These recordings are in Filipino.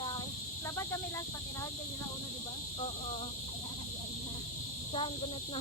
Laban kami last patirahan kayo na uno, di ba? Oo. Saan gunat na?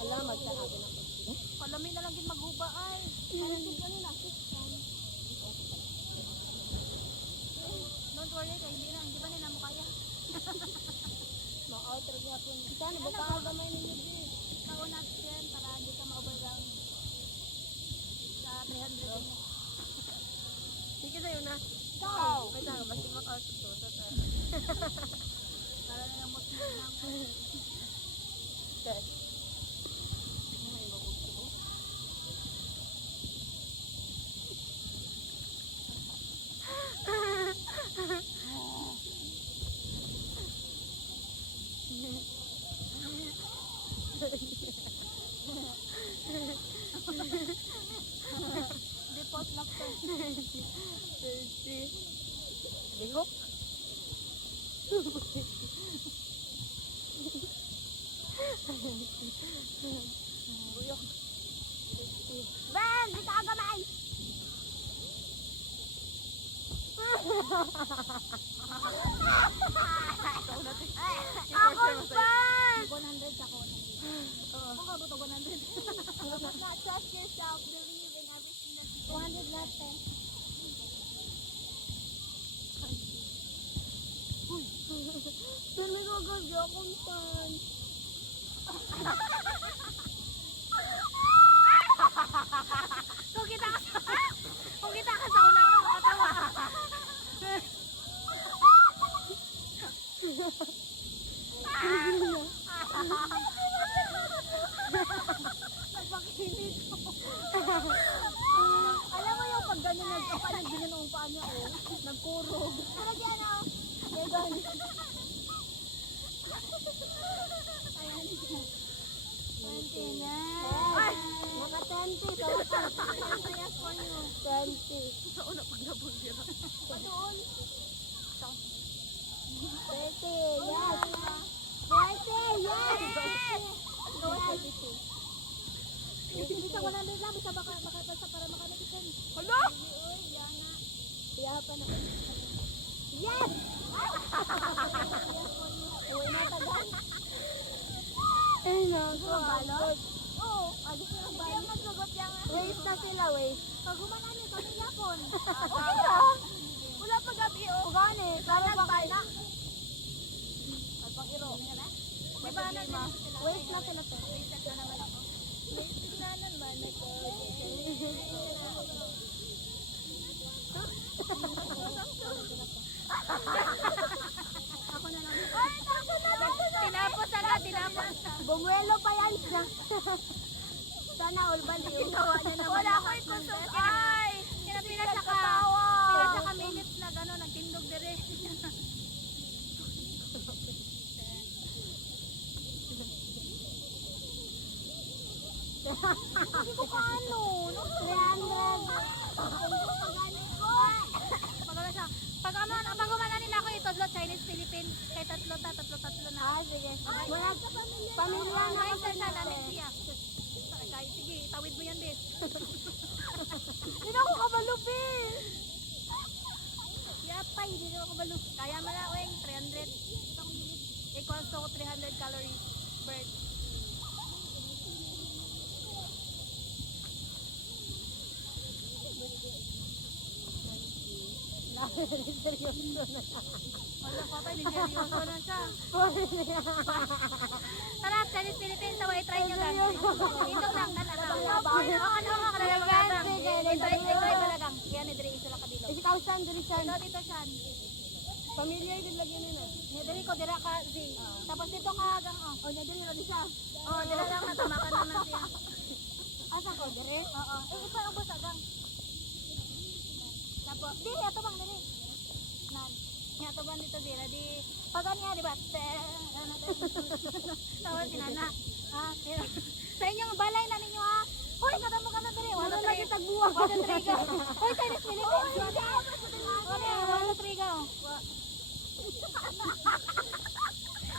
Alam, magkakago na ko. Palami na lang din maghuba ay. Don't worry, kaya hindi ba nila mo kaya? Ma-outro niya po niya. Saan, baka gamay ninyo din. Kaunat yan para hindi ka ma-overwhelm. Sa 300 din. Sige sa'yo na. Wow! May tanga, basta maka-outro to. Para na yung mutmut lang. Set. Depot laptop. Lihok. Buyok. Ben! Di ka agamay! Ako fan! 100 sa ako. Kung ka buto 100. Not trust yourself, believe in everything that you 200 lahat eh. Saan may gagawin akong fan? Kung kita ka sa una mo, makatawa ka. Nagpakinig ko. Alam mo yung pag gano'n nagkapalag din yung paa niya, oh. Nagkurog. Pero dyan, oh. Gagan. Ayan. 20 na. Ay! Naka-20. Yes for you. 20. Sa una pag nabulya. Padoon. 30. Yes. 40. Yes. Hindi sa 100 lang. Basta basta para makalapitan. Hala! Uy, yan na. Kaya pa na. Yes! Uy, natagal. Ay, naku. Balot? Oo. Gusto ng balot. Hindi magsugot yan. Waste na sila, waste. Pag humanan niyo, kami yapon. Okay lang. Wala pa gabi, oh. Gani, para pa kayo. Ay, pang iro. Di ba na sila? Waste na sila to. Wasted na naman ako. Wasted na naman ako. Ako na lang. Ay, tinapos agad, tinapos. Bumuelo pa yan siya. Sana all baliw. Ginawa niya naman. Wala ko itusok. Ay! Pinasa ka. Pinasa ka minutes na gano'n, nagtindog dire. Hindi ko kaano. 300. Pagkala siya. Pag umanan nila ako itodlo, Chinese, Philippines, kay tatlo na. Ah, sige. Mga pamilya na Ay, kasi sa namin natin. siya. Ay, sige, tawid mo yan, bis. Hindi na ako kabalupin. Yapay, hindi na ako balo. Kaya mo na, weng, 300. Equals to 300 calories per. Seryoso na. Wala pa tayo, seryoso na siya. Tara, Chinese Philippines, tawag i-try nyo lang. Dito lang, talagang. Ito, talagang. Yan, idiri, iso lang kabilo. Ikaw saan, Durisan? Ito, dito siya. Pamilya yung lagyan nila. Nidiri ko, dira ka, Z. Tapos dito ka hanggang, oh. O, nagdali na siya. Oh, dira lang, natamakan naman siya. Asa ko, dire? Oo. Isa ubos hanggang. Tapos, di, ito bang, diri. Nan. Ito bang dito, dira, di. Pag ano yan, di ba? Tawag si Nana. Sa inyong balay na ninyo, ha? Hoy, kadamo ka na, diri. Wala lagi tagbuwang. Wala triga. Hoy, Chinese Philippines. Wala triga.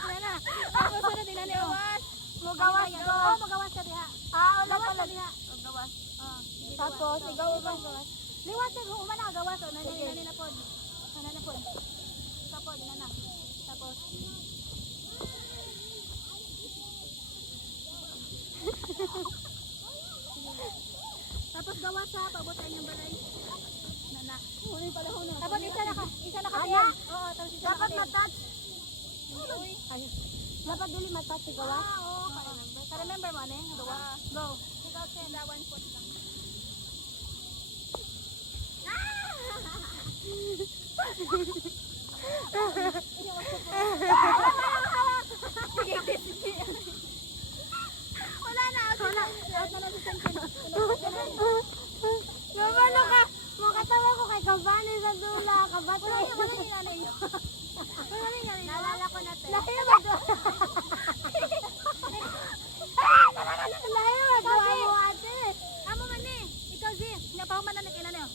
Nana, ako sunod nila ni Owas. Mugawas ko. Oh, magawas ka diha. Wala Gawas pala. ka diha. Gawas. Oh, sige, Tapos, gawas. ikaw ba? Liwat ka, humana gawas. Oh, nani na pod. Nani na sa inyong balay. Nana. Huli pala ho na. Tapos isa Ana? nakapiyan. Oo, tapos isa Dapat nakapiyan. matouch. Uy. Ay, dapat dili matouch si gawas. Oo. Ka-remember mo, ane? Duwa. Go. Ikaw, Chen. One foot lang. Wala na. Out na lang sa Chen. Gabalo ka. Makatawa ko kay kabani sa dula. Kabato. Wala yung nanay nyo. Wala yung nanay nyo. Naalala ko na, te. Layo ba to? Layo ba to? Amo ate. Amo man eh. Ikaw, Zee. Napahuman na nagkina niyo.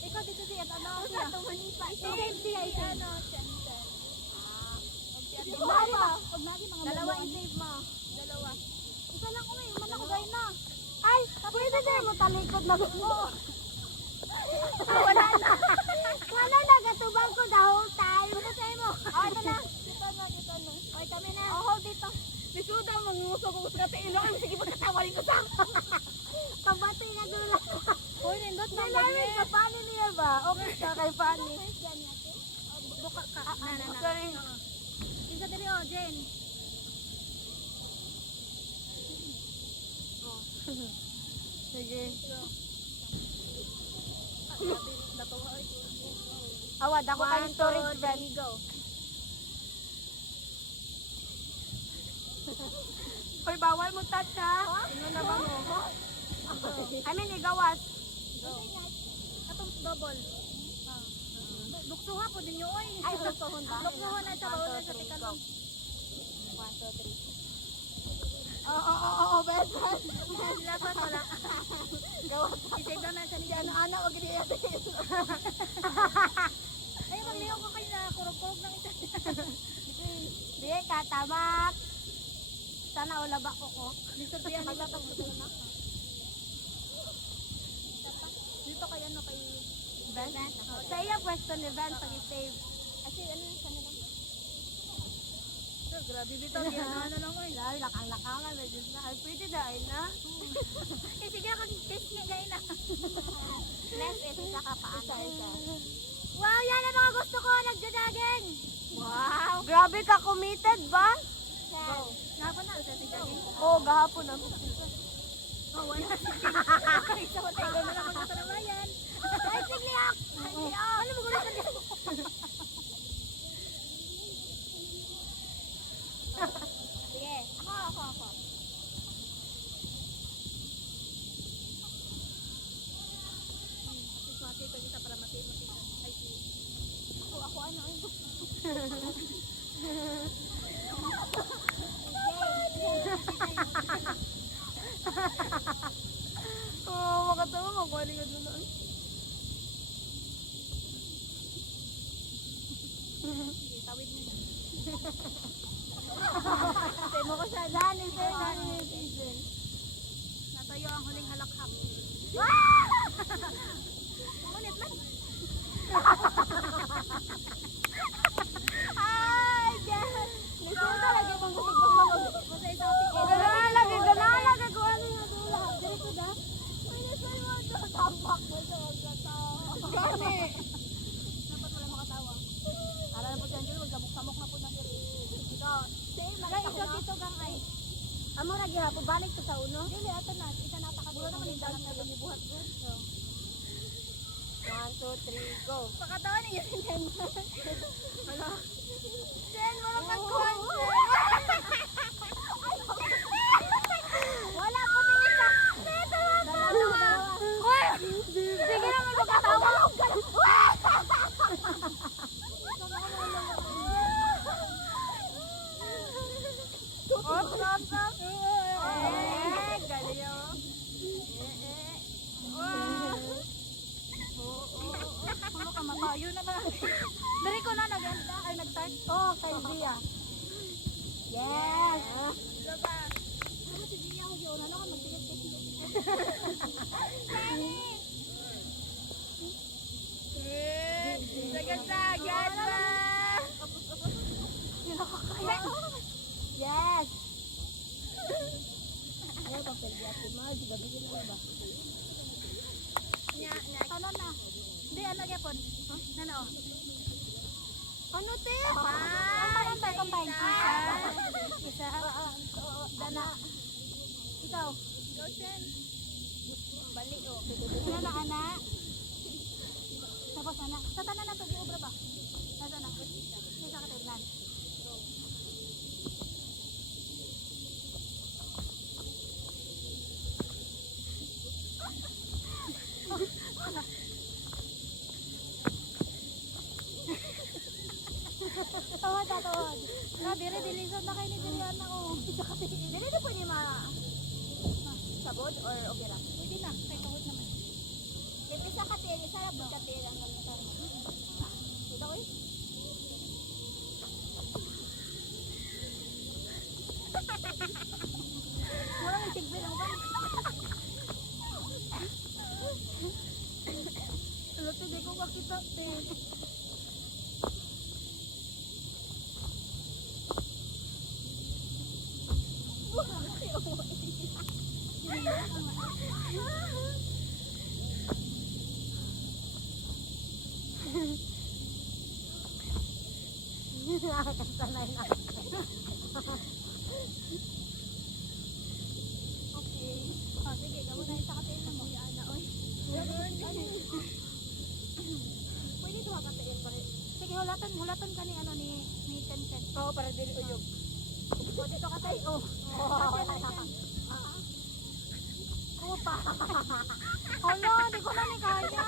Ikaw dito, Zee. At ano siya? I-save siya. Ano, Chen. Dalawa i-save mo. Dalawa. Isa lang ko eh. Man ako gay na. Ay, pwede din mo talikod na. Wala na. Wala na, gatubang ko the whole time. Ano sa'yo mo? Oh, ito na. Dito na, dito na. Okay, kami na. Oh, hold dito. Lisuda, manguso ko sa katiin. Ano, sige, pagkatawarin ko sa Kabato na dula. Hoy, nindot na. Nalamin ka, paano niya ba? Okay ka kay Fanny. Buka ka. Na. Sorry. Isa dali, oh, Jen. Sige. Awad ako kayo storage bed. Go. Hoy, bawal mo touch ha. Ano na ba mo? I mean, igawas. Atong double. Duksuha po din nyo, oy. Ay, duksuhon ba? Duksuhon na sa bawal na sa tikalong. 1, 2, 3. Oo, besan. Lapat wala. Gawas. I-save na sa niya. Ano, wag niya. Ay, magliyaw ko kayo na kurog-kurog ng isa. Di, katamak. Sana ulaba ko ko. Dito biyan nila pag na. Dito kaya no kay Ben? Sa iya pwesto ni Ben pag i-save. kasi ano yung sana lang. Grabe dito biyan ano lang oy. Grabe, lakang-lakangan. Ay, pwede dahil na. Eh sige kag test ni gay na. Next is isa ka paano. Wow, yan ang mga gusto ko nagja-jogging. Wow. Grabe ka, committed ba? Go. Gahapon na sa jogging. Oo, gahapon na. Oh, wala. Isa ko tayo na lang ako sa bayan. Ay, sigliak. Ano mo gulo sa sige. Ako. Mati ito kita para mati mo kita. Ay, ako ano ay. Oo, makatawa, magwali ka doon. Tawid mo. Say mo ko siya, Dani, sir, Dani, season. Natayo ang huling halakhak. Ngunit man. Ay, yes! Lisuta lagi mong gusig-gusig. Basta isang tigil. Ganahan lagi ko ano yung dula. Dito da. Pwede sa mo ito. Tampak mo ito. Gani. Dapat wala makatawa. Ara na po dyan dyan. Magsamok na po na dyan. Ito. Same. Ikaw dito gang ay. Amo lagi ha, balik to sa uno. Dili, ato na. Isa napakabulo naman yung dalang na bumibuhat ko. 1, 2, 3, go. Pakatawa niya si Jen. Ano? Jen, wala kang concert. Wala po din isa. Dalawa. Sige naman magkatawa. Op. Galing ako. Pulo ka matayo na ba? Dari ko na naganda ay nag-start. Oh, kay Bia. Yes. Diba? Ano si Gia ko yun? Ano ka magtigil kasi? Sagad-sagad ba? Yes. Ayaw ka pwede ate mo. Di ba bigyan na ba? Ano na? Hindi, ano niya po? Ano? Ano te? Combine. Isa. Dana. Ikaw. Bali o. Ano na, ana? Tapos, ana. Sa tanan na to, di obra ba? Nasa na? Isa ka tignan. Tawad. Dire, dilisod na kayo ni Diriana, oh. Dili na pwede sabod or okay lang? Pwede na, kay kahot naman. Ipisa ka tiri, sarap ka tiri ang gamitan mo. Suda ko eh. Wala nang tigbil ang ban. Ano to, di ko makita. Nakakasanay na. Okay. Oh, sige, gawin na yung sakatiin na mo. Ana, oy. Pwede ito makatiin pa rin. Sige, hulatan ka ni ano ni Ken. Oo, para dili uyog. O, dito ka tayo. Oh. Upa. Hala, di ko na ni kaya.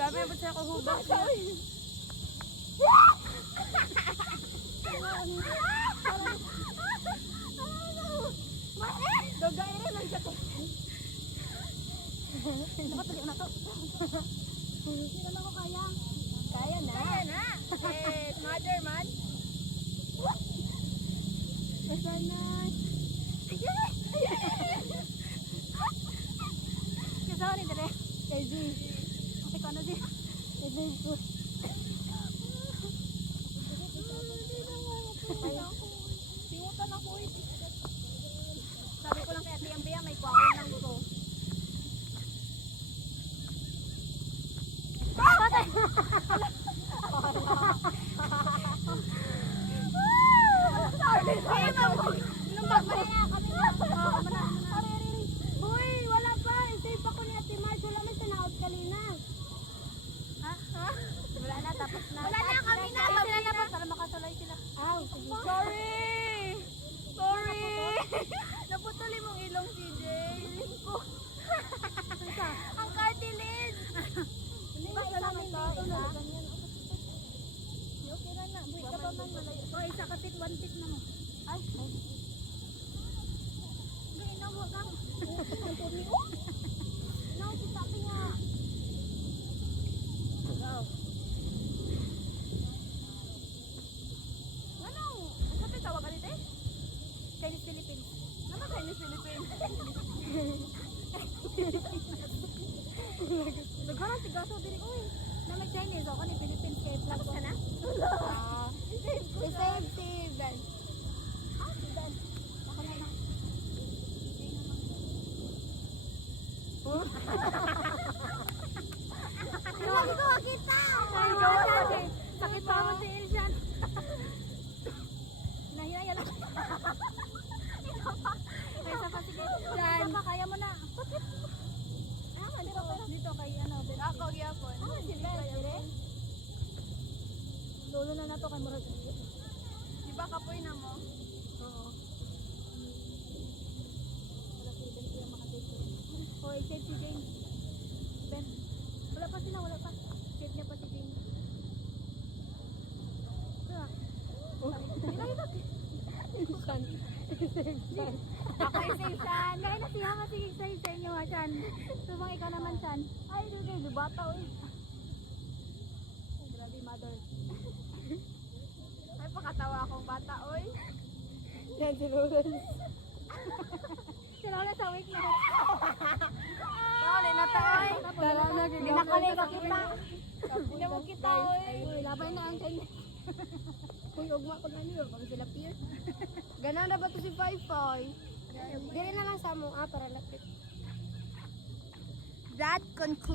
Gabi ba siya ko hubas? Doga ire man siya to. Dapat tuloy na to. Hindi naman ko kaya. Kaya na. Mother man. Basta na. Kasi ni dire. Easy. Kasi ko ano di. Easy ko. Tingutan ako eh. Sabi ko lang kay Ate Ambia, may kuwaon lang ko. Patay! Sorry. Lumbag mo na kami na. Uy, wala pa. Save ako ni Ate Marge. Wala may sinaot kalina. Ha? Wala na, tapos na. Wala na kami na. Sila na pa para makasaloy sila. Sige. Sorry! Naputuli mong ilong, CJ. Ko. Ang cartilage. Basta namin dito na. Okay na na. Buhay ka pa man malayo. O, isa kapit, one tip na mo. Ay. Gawin na mo ka. No, kita niya. Ano? Ang kapit tawag ka dito eh? Chinese Philippines. Naman Chinese Philippines. Nagharang tigaso din ko eh. Na may Chinese ako ni Philippines kay vlog ko. na? Save si Ben. Ah, si Ben. Ako na lang. Lagi ko kita. Ay, gawa natin. Sakit pa mo si Ilsan. Nahiraya lang. Ay, isa pa sige. Yan. Kaya mo na. Dito kay ano. Ako gyapon. Si Ben, dire? Lolo na nato kay Murag. Di ba kapoy na mo? Oo. Wala si Ben siya makatake. O, i-save si Jane. Ben. Wala pa sila, wala pa. Save niya pa si Jane. Kaya. Ilang. Isan. Ako i-save San. Kaya na siya nga sige save sa inyo ha, San. Sumang ikaw naman, San. Ay, hindi. Lubata, uy. Oh, grabe, mother. Ay, pakatawa akong bata, uy. Yan, si Lawrence. Si Lawrence, awake na. Kali na to, uy. Hindi na kami makita. Hindi mo kita, uy. Uy, labay na ang Chinese. Uy, ugma ko na niyo. Pag sila peer. Ganaw na ba to si Fai-Fai? Dili na lang sa sa mo para lapit. That concludes